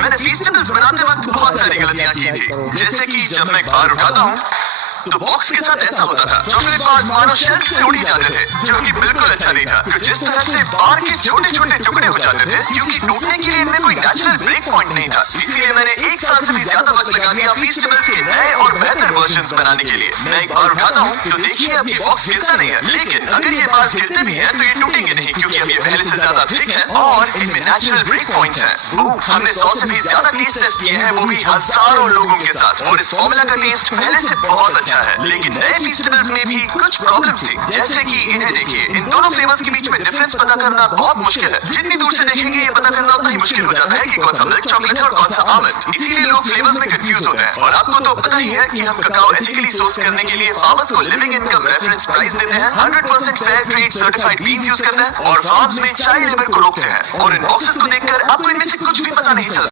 मैंने फेस्टिवल्स बनाते वक्त बहुत सारी गलतियां की थी, जैसे कि जब मैं बार उठाता हूँ तो बॉक्स के साथ ऐसा होता था, चॉकलेट बार्स मानो शेल्फ से उड़ी जाते थे, जो कि बिल्कुल अच्छा नहीं था। तो जिस तरह से बार के छोटे छोटे टुकड़े हो जाते थे, क्योंकि टूटने के लिए इनमें कोई नेचुरल ब्रेक पॉइंट नहीं था, इसीलिए मैंने 1 साल से भी ज्यादा वक्त लगा दिया फेस्टिवल्स के नए और बेहतर वर्जन्स बनाने के लिए। मैं एक बार उठाता हूँ तो देखिए अब ये बॉक्स गिरता नहीं है, लेकिन अगर ये बार्स गिरते भी हैं तो ये टूटेंगे नहीं, क्योंकि अब ये पहले से ज्यादा थिक है और इनमें नेचुरल ब्रेक पॉइंट्स हैं। हमने 100 से भी ज्यादा टेस्ट टेस्ट किए हैं, वो भी हजारों लोगों के साथ, और इस फॉर्मूला का टेस्ट पहले से बहुत अच्छा है। लेकिन नए फेस्टिवल्स में भी कुछ प्रॉब्लम्स थी, जैसे कि इन्हें देखिए, इन दोनों फ्लेवर्स के बीच में डिफरेंस पता करना बहुत मुश्किल है। जितनी दूर से देखेंगे ये पता करना उतना ही मुश्किल हो जाता है कि कौन सा मिल्क चॉकलेट है और कौन सा आमंड। इसीलिए लोग फ्लेवर्स में कंफ्यूज होते हैं। और आपको तो पता ही है कि हम ककाओ एथिकली सोर्स करने के लिए फार्मर्स को लिविंग इनकम रेफरेंस प्राइस देते हैं, 100% fair trade certified beans use करते हैं और फार्म्स में चाइल्ड लेबर को रोकते हैं। और इन बॉक्सेस को देखकर आपको इनमें से कुछ भी पता नहीं चलता।